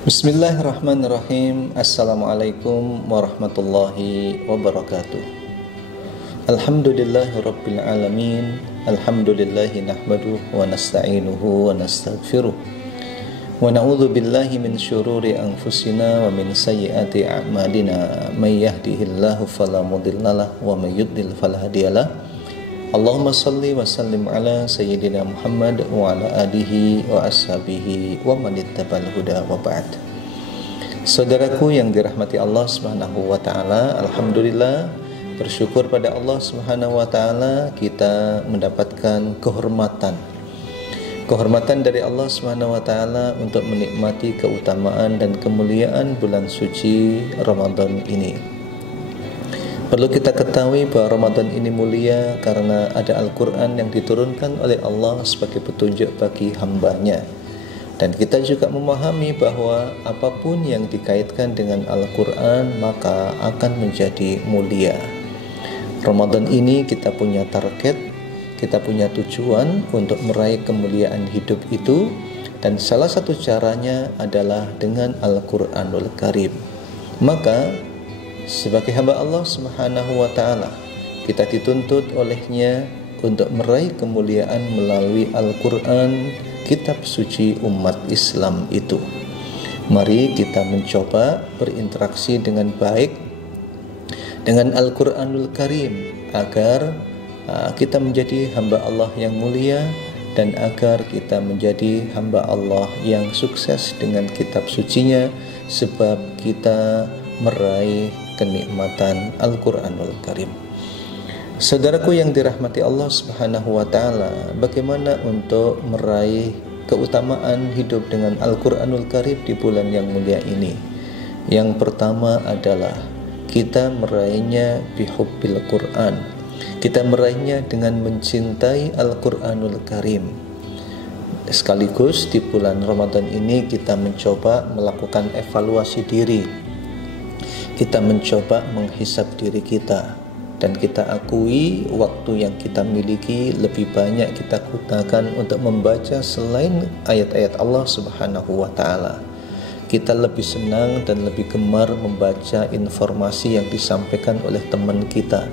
Bismillahirrahmanirrahim. Assalamualaikum warahmatullahi wabarakatuh. Alhamdulillahirabbil alamin. Alhamdulillahi nahmaduhu wa nasta'inuhu wa nastaghfiruh. Wa na'udzu billahi min syururi anfusina wa min sayyiati a'malina. May yahdihillahu fala mudhillalah wa may yudlil fala hadiyalah. Allahumma salli wa sallim ala sayyidina Muhammad wa ala alihi wa ashabihi wa man ittaba'al huda wa ba'd. Saudaraku yang dirahmati Allah Subhanahu wa taala, alhamdulillah, bersyukur pada Allah Subhanahu wa taala kita mendapatkan kehormatan dari Allah Subhanahu wa taala untuk menikmati keutamaan dan kemuliaan bulan suci Ramadan ini. Perlu kita ketahui bahwa Ramadan ini mulia karena ada Al-Quran yang diturunkan oleh Allah sebagai petunjuk bagi hambanya. Dan kita juga memahami bahwa apapun yang dikaitkan dengan Al-Quran maka akan menjadi mulia. Ramadan ini kita punya target, kita punya tujuan untuk meraih kemuliaan hidup itu, dan salah satu caranya adalah dengan Al-Quranul Karim. Maka sebagai hamba Allah Subhanahu wa taala, kita dituntut olehnya untuk meraih kemuliaan melalui Al-Quran, kitab suci umat Islam itu. Mari kita mencoba berinteraksi dengan baik dengan Al-Quranul Karim agar kita menjadi hamba Allah yang mulia dan agar kita menjadi hamba Allah yang sukses dengan kitab sucinya, sebab kita meraih kenikmatan Al-Quranul Karim. Saudaraku yang dirahmati Allah Subhanahu wa taala, bagaimana untuk meraih keutamaan hidup dengan Al-Quranul Karim di bulan yang mulia ini? Yang pertama adalah kita meraihnya bihubbil Quran. Kita meraihnya dengan mencintai Al-Quranul Karim. Sekaligus di bulan Ramadan ini kita mencoba melakukan evaluasi diri. Kita mencoba menghisap diri kita, dan kita akui waktu yang kita miliki lebih banyak kita gunakan untuk membaca selain ayat-ayat Allah Subhanahu wa taala. Kita lebih senang dan lebih gemar membaca informasi yang disampaikan oleh teman kita.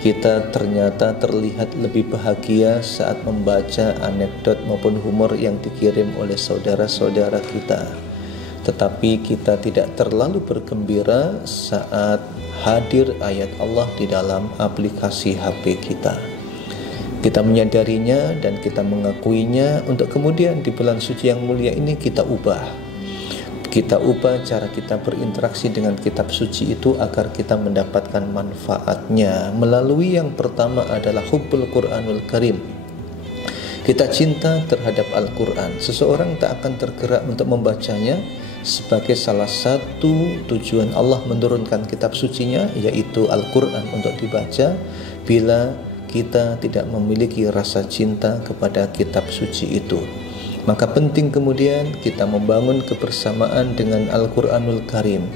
Kita ternyata terlihat lebih bahagia saat membaca anekdot maupun humor yang dikirim oleh saudara-saudara kita. Tetapi kita tidak terlalu bergembira saat hadir ayat Allah di dalam aplikasi HP kita. Kita menyadarinya dan kita mengakuinya untuk kemudian di bulan suci yang mulia ini kita ubah. Kita ubah cara kita berinteraksi dengan kitab suci itu agar kita mendapatkan manfaatnya melalui yang pertama adalah hubbul Quranul Karim. Kita cinta terhadap Al-Quran. Seseorang tak akan tergerak untuk membacanya sebagai salah satu tujuan Allah menurunkan kitab sucinya, yaitu Al-Quran untuk dibaca, bila kita tidak memiliki rasa cinta kepada kitab suci itu. Maka penting kemudian kita membangun kebersamaan dengan Al-Quranul Karim.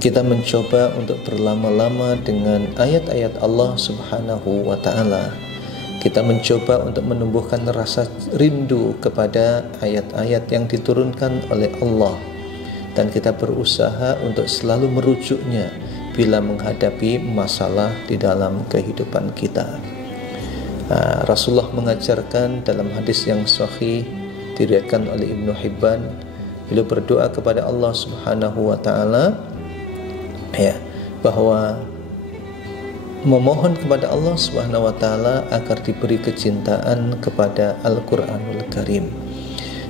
Kita mencoba untuk berlama-lama dengan ayat-ayat Allah Subhanahu wa ta'ala. Kita mencoba untuk menumbuhkan rasa rindu kepada ayat-ayat yang diturunkan oleh Allah, dan kita berusaha untuk selalu merujuknya bila menghadapi masalah di dalam kehidupan kita. Rasulullah mengajarkan dalam hadis yang sahih diriwayatkan oleh Ibnu Hibban, beliau berdoa kepada Allah Subhanahu wa taala bahwa memohon kepada Allah Subhanahu wa taala agar diberi kecintaan kepada Al-Quranul Karim.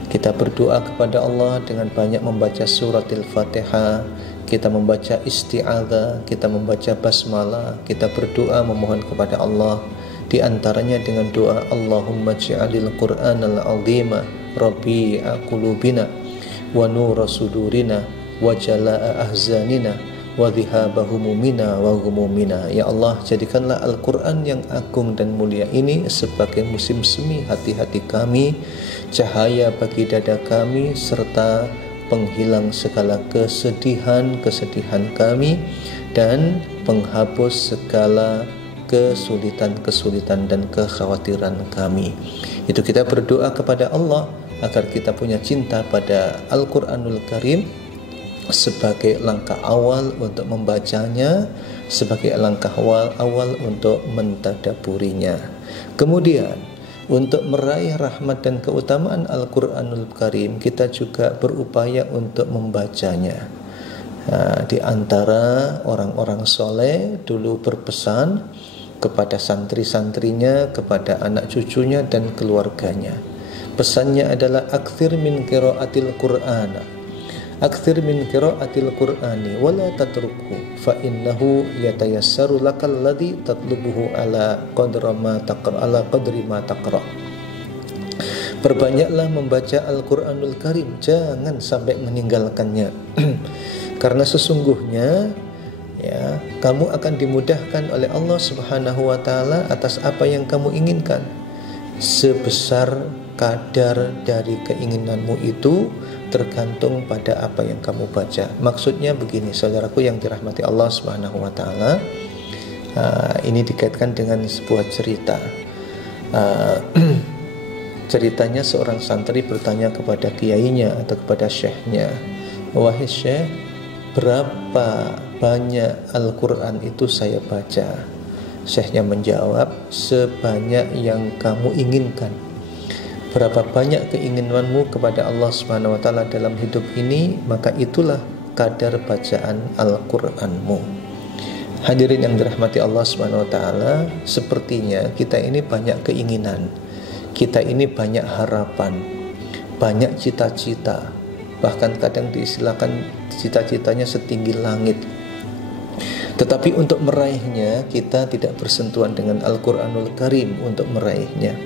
Kita berdoa kepada Allah dengan banyak membaca suratil Fatihah, kita membaca isti'adzah, kita membaca basmalah, kita berdoa memohon kepada Allah, di antaranya dengan doa Allahumma ja'alil Qur'anal azima rabi'a qulubina wa nura sudurina wa jala'a ahzanina wa dhihaba humumina wa humumina. Ya Allah, jadikanlah Al-Quran yang agung dan mulia ini sebagai musim semi hati-hati kami, cahaya bagi dada kami, serta penghilang segala kesedihan kami, dan penghapus segala kesulitan dan kekhawatiran kami. Itu kita berdoa kepada Allah agar kita punya cinta pada Al-Quranul Karim sebagai langkah awal untuk membacanya, sebagai langkah awal untuk mentadaburinya. Kemudian untuk meraih rahmat dan keutamaan Al-Quranul Karim, kita juga berupaya untuk membacanya. Di antara orang-orang soleh dulu berpesan kepada santri-santrinya, kepada anak cucunya dan keluarganya. Pesannya adalah akthir min qiraatil Qur'ana, akthir min qiraatil Qur'ani wala tatrukhu fa innahu yatayassaru lakal ladzi tatlubuhu ala qadri ma taqra. Perbanyaklah membaca Al-Quranul Karim, jangan sampai meninggalkannya. Karena sesungguhnya ya, kamu akan dimudahkan oleh Allah Subhanahu wa taala atas apa yang kamu inginkan. Sebesar kadar dari keinginanmu itu tergantung pada apa yang kamu baca. Maksudnya begini, saudaraku yang dirahmati Allah Subhanahu wa taala. Ini dikaitkan dengan sebuah cerita. Ceritanya seorang santri bertanya kepada kiainya atau kepada syekhnya, "Wahai syekh, berapa banyak Al-Quran itu saya baca?" Syekhnya menjawab, "Sebanyak yang kamu inginkan." Berapa banyak keinginanmu kepada Allah Subhanahu wa taala dalam hidup ini, maka itulah kadar bacaan Al-Qur'anmu. Hadirin yang dirahmati Allah Subhanahu wa taala, sepertinya kita ini banyak keinginan. Kita ini banyak harapan, banyak cita-cita. Bahkan kadang diistilahkan cita-citanya setinggi langit. Tetapi untuk meraihnya kita tidak bersentuhan dengan Al-Quranul Karim untuk meraihnya.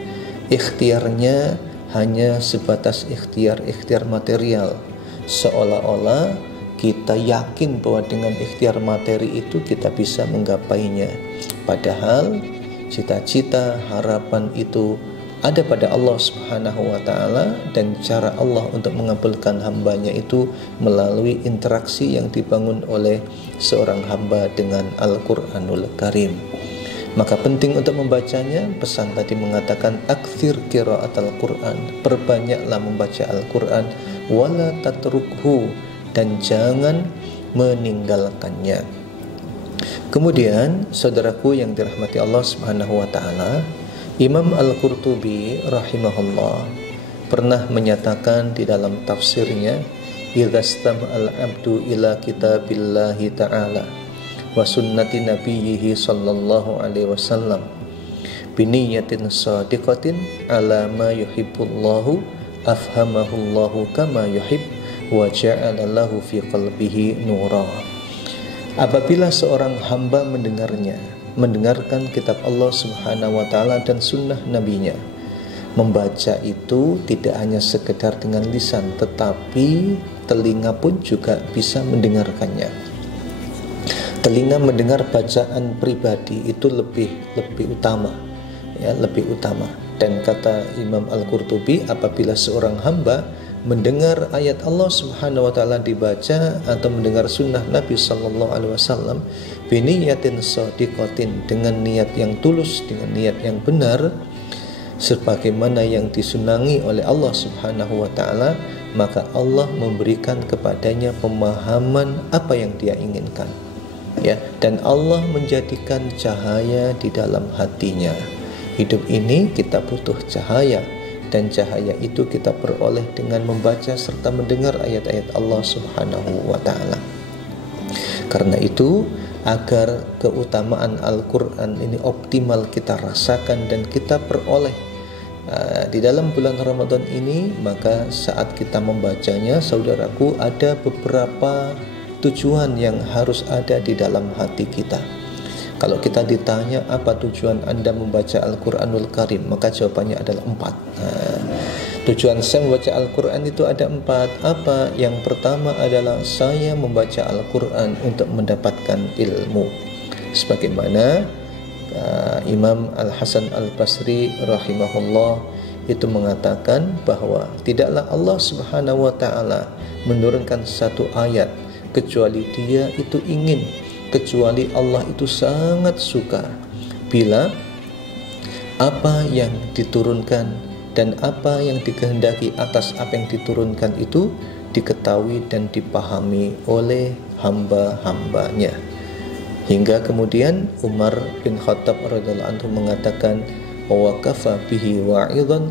Ikhtiarnya hanya sebatas ikhtiar material, seolah-olah kita yakin bahwa dengan ikhtiar materi itu kita bisa menggapainya. Padahal cita-cita, harapan itu ada pada Allah Subhanahu wa taala, dan cara Allah untuk mengabulkan hambanya itu melalui interaksi yang dibangun oleh seorang hamba dengan Al-Quranul Karim. Maka penting untuk membacanya. Pesan tadi mengatakan akthir qiraatal Quran, perbanyaklah membaca Al-Quran, wala tatrukhu, dan jangan meninggalkannya. Kemudian saudaraku yang dirahmati Allah Subhanahu wa taala, Imam Al-Qurtubi rahimahullah pernah menyatakan di dalam tafsirnya, idza istama'al abdu ila kitabillahi ta'ala wa sunnati nabiyhi sallallahu alaihi wasallam biniyatin shadiqatin ala ma yuhibbullahu afhamahullahu kama yuhib wa ja'ala lahu fi qalbihi nura. Apabila seorang hamba mendengarkan kitab Allah Subhanahu wa taala dan sunnah nabinya, membaca itu tidak hanya sekedar dengan lisan, tetapi telinga pun juga bisa mendengarkannya. Telinga mendengar bacaan pribadi itu lebih utama, ya, lebih utama. Dan kata Imam Al-Qurtubi, apabila seorang hamba mendengar ayat Allah Subhanahu wa taala dibaca atau mendengar sunnah Nabi sallallahu alaihi wasallam biniyatin shadiqatin, dengan niat yang tulus, dengan niat yang benar, sebagaimana yang disunangi oleh Allah Subhanahu wa taala, maka Allah memberikan kepadanya pemahaman apa yang dia inginkan, ya, dan Allah menjadikan cahaya di dalam hatinya. Hidup ini kita butuh cahaya, dan cahaya itu kita peroleh dengan membaca serta mendengar ayat-ayat Allah Subhanahu wa taala. Karena itu, agar keutamaan Al-Quran ini optimal kita rasakan dan kita peroleh di dalam bulan Ramadan ini, maka saat kita membacanya, saudaraku, ada beberapa tujuan yang harus ada di dalam hati kita. Kalau kita ditanya apa tujuan Anda membaca Al-Quranul Karim, maka jawabannya adalah 4. Tujuan saya membaca Al-Quran itu ada 4. Apa? Yang pertama adalah saya membaca Al-Quran untuk mendapatkan ilmu. Sebagaimana Imam Al-Hasan Al-Basri rahimahullah itu mengatakan bahwa tidaklah Allah Subhanahu wa ta'ala menurunkan satu ayat kecuali dia itu ingin, kecuali Allah itu sangat suka bila apa yang diturunkan dan apa yang dikehendaki atas apa yang diturunkan itu diketahui dan dipahami oleh hamba-hambanya. Hingga kemudian Umar bin Khattab radhiyallahu anhu mengatakan, wa kafa bihi wa'idhan